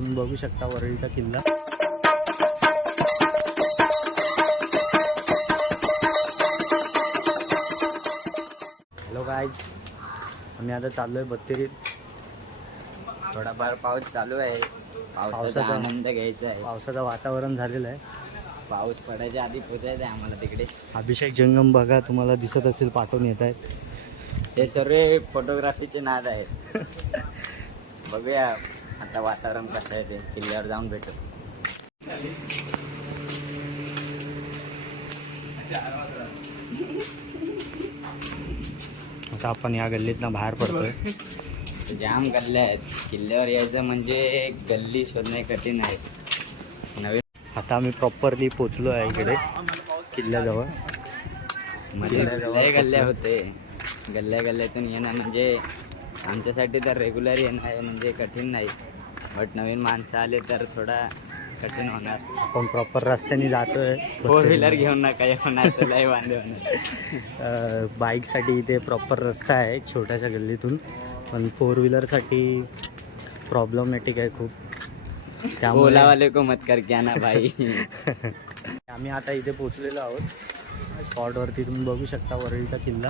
तुम्ही बघू शकता वरळीचा किल्ला. हॅलो गाईज, आम्ही आता चाललोय बत्तेरीत. थोडाफार पाऊस चालू आहे, पावसाचा आनंद घ्यायचा आहे. पावसाचं वातावरण झालेलं आहे. पाऊस पडायच्या आधी पोचायचं आहे आम्हाला तिकडे. अभिषेक जंगम बघा, तुम्हाला दिसत असेल पाठवून येत आहेत. हे सर्व फोटोग्राफीचे नाद आहेत. बघूया आता वातावरण कसं आहे ते, किल्ल्यावर जाऊन भेटू. आता आपण या गल्लीतनं बाहेर पडतोय. जाम गल्ल्या आहेत, किल्ल्यावर यायचं म्हणजे गल्ली शोधणे कठीण आहे. नवीन आता आम्ही प्रॉपरली पोचलो आहे इकडे किल्ल्याजवळ. लय गल्ल्या होते, गल्ल्यातून येणं म्हणजे आमच्यासाठी तर रेग्युलर येणं आहे म्हणजे कठीण नाही, बट नवीन माणसं आले तर थोडा कठीण होणार. आपण प्रॉपर रस्त्याने जातोय. 4 व्हीलर घेऊन ना काही होणार तर लय वांदे होणार. बाईकसाठी इथे प्रॉपर रस्ता आहे छोट्याशा गल्लीतून, पण 4 व्हीलरसाठी प्रॉब्लेमॅटिक आहे खूप. त्यामुळे ओलावाले को मत कर क्या ना भाई. आम्ही आता इथे पोचलेलो आहोत स्पॉटवरती. तुम्ही बघू शकता वरळीचा किल्ला.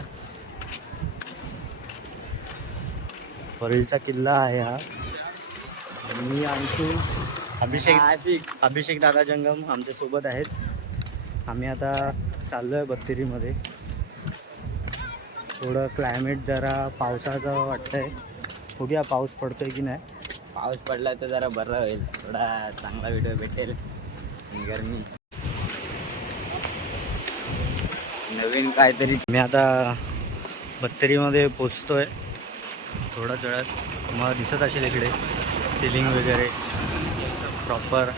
वरळीचा किल्ला आहे हा. मी आणखी अभिषेक दादा जंगम आमच्या सोबत आहेत. आम्ही आता चाललो आहे बत्तेरीमध्ये. थोडं क्लायमेट जरा पावसाचं वाटतंय. बघूया पाऊस पडतोय की नाही. पाऊस पडला तर जरा बरं होईल, थोडा चांगला व्हिडिओ भेटेल. गरमी नवीन काहीतरी. मी आता बत्तेरीमध्ये पोचतोय. थोड्याच वेळात तुम्हाला दिसत असेल इकडे सिलिंग वगैरे प्रॉपर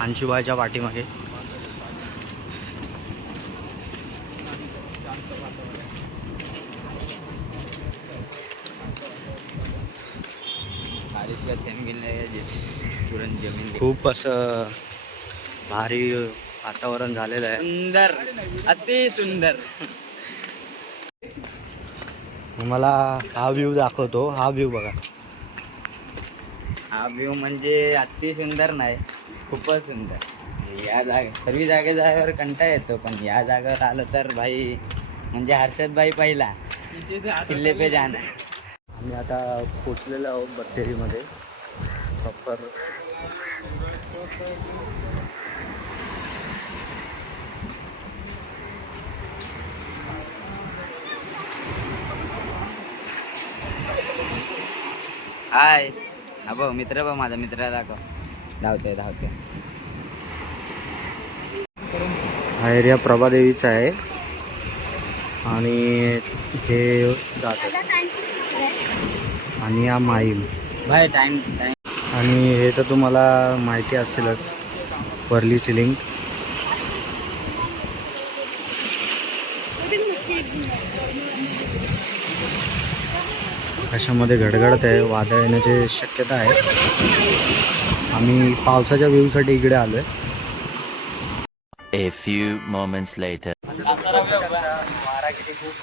अंशुबाईच्या पाठीमागे. बारिश का थेंब गिरने तुरंत जमीन. खूप असं भारी वातावरण झालेलं आहे. सुंदर, अति सुंदर. मला हा व्ह्यू दाखवतो. हा व्ह्यू बघा. हा व्ह्यू म्हणजे अति सुंदर नाही, खूपच सुंदर. या सर्व जागेवर कंटाळा येतो, पण या जागेवर आलं तर भाई म्हणजे हर्षद भाई पहिला किल्ले पे जाणं. आम्ही आता पोचलेलो आहोत बत्तेरीमध्ये प्रॉपर. हाय, हा बघ मित्र, बघ माझा मित्र दाखव. धावते. हा एरिया प्रभादेवीचा आहे आणि हे जात आणि हा माईम भाई टाइम. आणि हे तर तुम्हाला माहिती असेलच, वरली सिलिंग. आकाशामध्ये गडगडत आहे, वादळ येण्याची शक्यता आहे. आम्ही पावसाच्या व्ह्यूसाठी इकडे आलोय. A few moments later. वारा किती खूप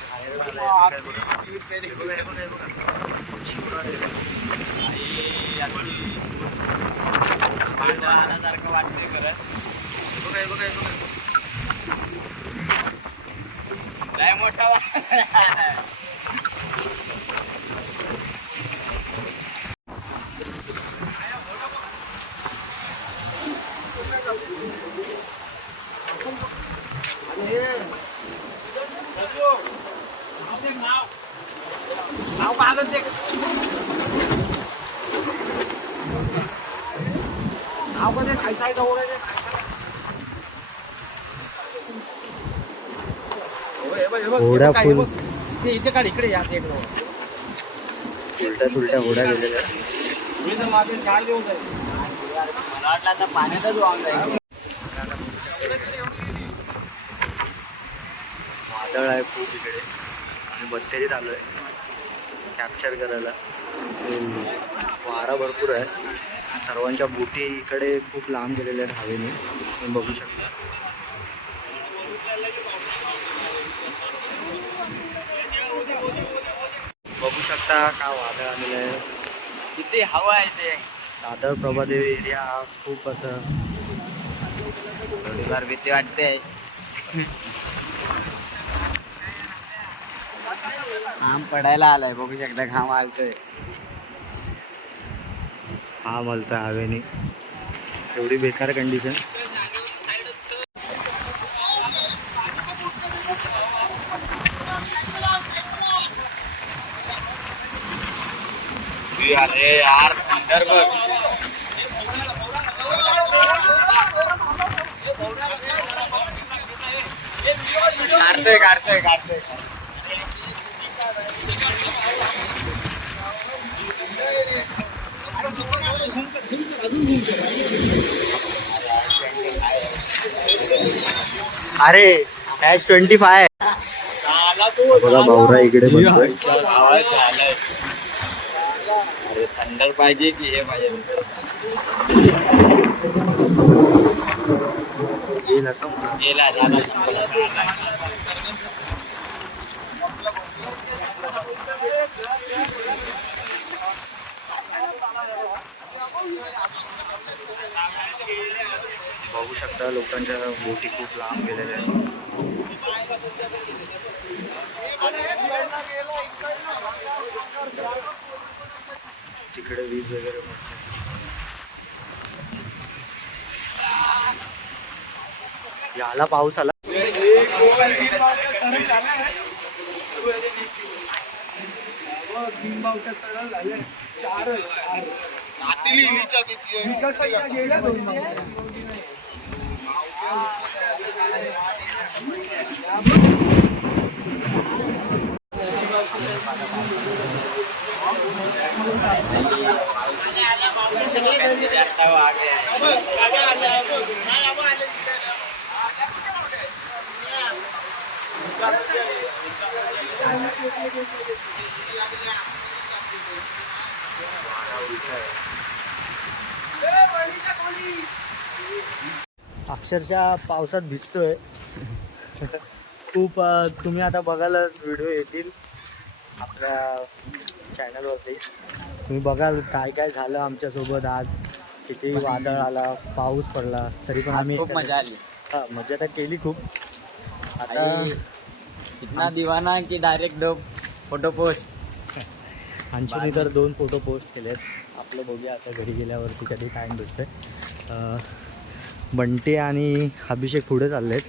होड्या फुल उलट्या होड्या गेलेल्या. मला वाटलं आता पाण्यातच वाहून जाईल. वादळ आहे खूप इकडे. आम्ही बत्तेरीत आलोय कॅप्चर करायला. वारा भरपूर आहे. सर्वांच्या बोटी इकडे खूप लांब गेलेल्या आहेत हवेने, तुम्ही बघू शकता. बघू शकता का वादळ आलेलं आहे. किती हवा आहे ते. दादर प्रभादेवी एरिया हा खूप असं थोडीफार भीती वाटते. घाम पडायला आलाय, बघू शकता घाम आलतोय. हा मलतोय हवेने, एवढी बेकार कंडिशन. अरे यार थंडर बघ. काढतोय. अरे S25 बघा भाऊरा इकडे बनतोय. अरे थंडर पाहिजे की हे पाहिजे. येईल असं म्हणा. गेला झाला. बघू शकता लोकांच्या बोटी खूप लांब गेलेल्या आहेत. तिकडे वीज वगैरे पडते. याला पाऊस आला. अक्षरशः पावसात भिजतोय. खूप तुम्ही आता बघायलाच व्हिडिओ येतील आपल्या चॅनलवरती. तुम्ही बघाल काय काय झालं आमच्यासोबत आज. किती वादळ आला, पाऊस पडला, तरी पण आम्ही खूप मजा आली. हा मजा तर केली खूप. आता इतना दिवाना की डायरेक्ट 2 फोटो पोस्ट. अंशुनी तर 2 फोटो पोस्ट केलेत. आपलं बघूया आता घरी गेल्यावरती कधी टाईम भेटतोय. बंटी आणि अभिषेक पुढे चाललेत.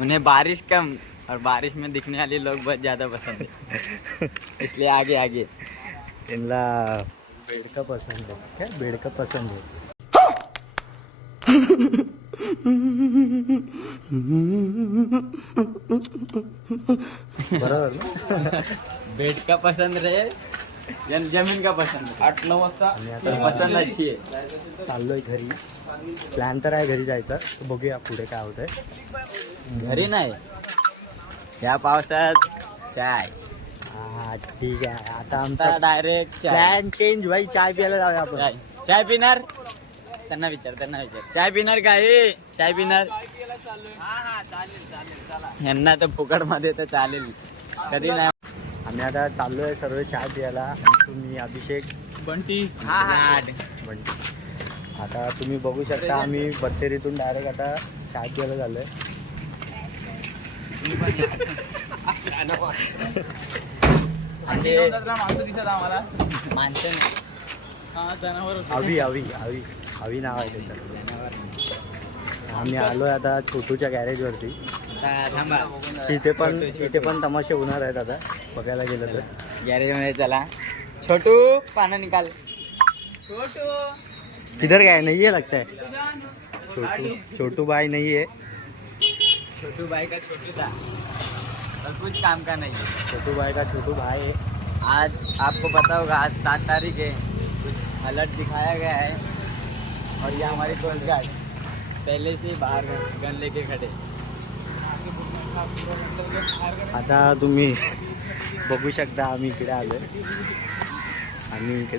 उन्हें बारिश कम और बारिश में दिखने वाले लोग बहुत ज़्यादा पसंद है, इसलिए आगे. त्यांना बेडका पसंद आहे. काय बेडका पसंद आहे. बरोबर ना? बेड का पसंद रहे जमीन का पसंद. 8-9 वाजता पसंद अच्छी आहे. चाललोय घरी. प्लॅन तर आहे घरी जायचा. तर बघूया पुढे काय होतंय. घरी नाही, या पावसात चाय. हा ठीक आहे. आता आमचा आता डायरेक्ट चाय. प्लॅन चेंज भाई. चाय प्यायला जाऊया आपण. चाय पिणार. त्यांना विचार चाय पिणार काय. चाय पिणार. यांना तर फुकट मध्ये तर चालेल, कधी नाही. आम्ही आता चाललोय सर्व चाय प्यायला. अंशू, मी, अभिषेक, बंटी. बंटी. आता तुम्ही बघू शकता आम्ही बत्तेरीतून डायरेक्ट आता चाय प्यायला चाललोय. असे माणसं नाही. आवी नाव आहे त्याचं. आम्ही आलोय आता छोटूच्या गॅरेजवरती. थांबा, इथे पण तमाशे होणार आहेत आता बघायला गेलं तर. गॅरेज मध्ये चला. छोटू पाना निकाल. किधर काय नाही आहे लगता है. छोटू भाई नहीं है. छोटू भाई का छोटू था और कुछ काम का नहीं है. छोटू भाई का छोटू भाई है. आज आपको पता होगा आज 7 तारीख है. कुछ अलर्ट दिखाया गया है और ये हमारी कोस्ट गार्ड पहले से ही बाहर गन लेके खड़े. आता तुम्ही बघू शकता आम्ही इकडे आलोय.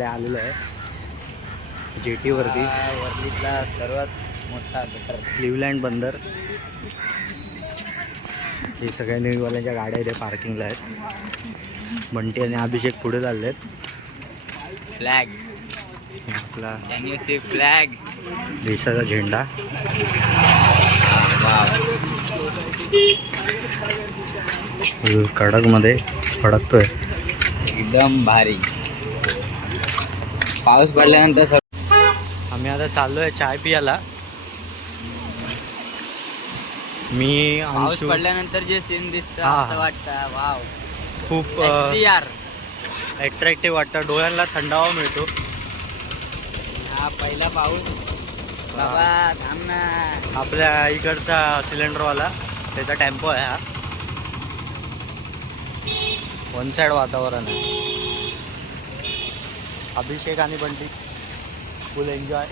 आलेलो आहे जेटीवरती. वर्लीतला सर्वात मोठा गटर क्लिवलँड बंदर. हे सगळ्या न्यूजवाल्यांच्या गाड्या इथे पार्किंगला आहेत. बंटी आणि अभिषेक पुढे चालले आहेत. फ्लॅग आपला कॅन यू सी फ्लॅग. देशाचा झेंडा. कडक मध्ये फडकतोय. एकदम भारी. पाऊस पडल्यानंतर आम्ही आता चाललोय चाय पियाला. मी पाऊस अंशू पडल्यानंतर जे सीन दिसतं हा, असं हा. वाटतं वाव. खूप यार अट्रॅक्टिव्ह वाटतं. डोळ्यांना थंडावा मिळतो. हा पहिला पाऊस. बाबा थांब ना. आपल्या इकडचा सिलेंडरवाला त्याचा टेम्पो आहे हा. वन साइड वातावरण आहे. अभिषेक आणि बंटी फुल एन्जॉय.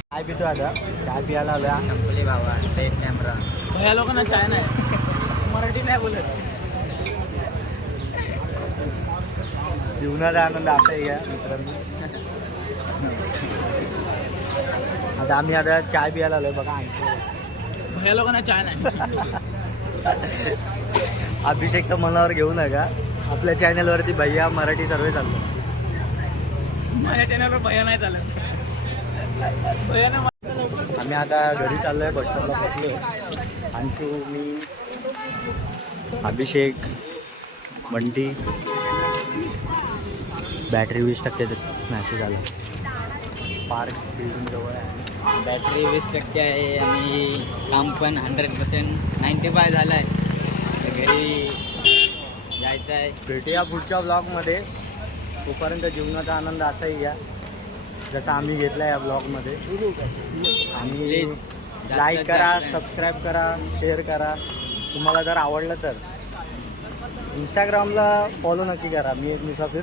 चाय पितो आता. चाय पियाला आलोय. संपली बाबा टेक कॅमेरा. भैया लोकांना चाय नाही, मराठी नाही बोलत. जीवनाचा आनंद असा आहे या मित्रांनो. आता आम्ही आता चाय पियाला आलोय बघा. भैया लोकांना चाय नाही. अभिषेकचं मनावर घेऊ नका. आपल्या चॅनलवरती भैया मराठी सर्व चालतं. माझ्या चॅनलवर भैया नाही चालत. भैयाने आम्ही आता घरी चाललोय. बस स्टॉपला पोचलो. अंशू, मी, अभिषेक, बंटी. बॅटरी 20% मॅसेज आला. पार्क बिल्डिंग जवळ आहे. बॅटरी 20% आहे आणि काम पण 100% 95 झालं आहे. घरी जायचं आहे. भेटूया पुढच्या ब्लॉगमध्ये. तोपर्यंत जीवनाचा आनंद असाही घ्या जसा आम्ही घेतला या ब्लॉगमध्ये. आणि Please, लाईक जास्तीत करा, जास्त. सबस्क्राईब करा, शेअर करा. तुम्हाला जर आवडलं तर इंस्टाग्रामला फॉलो नक्की करा. मी एक मुसाफिर.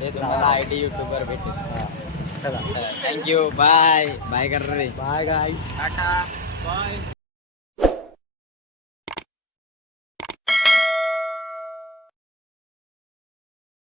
हे तुम्हाला IT यूट्यूबवर भेटेल. हां, चला थँक्यू. बाय बाय कर रे. बाय गाईस. टाटा. बाय.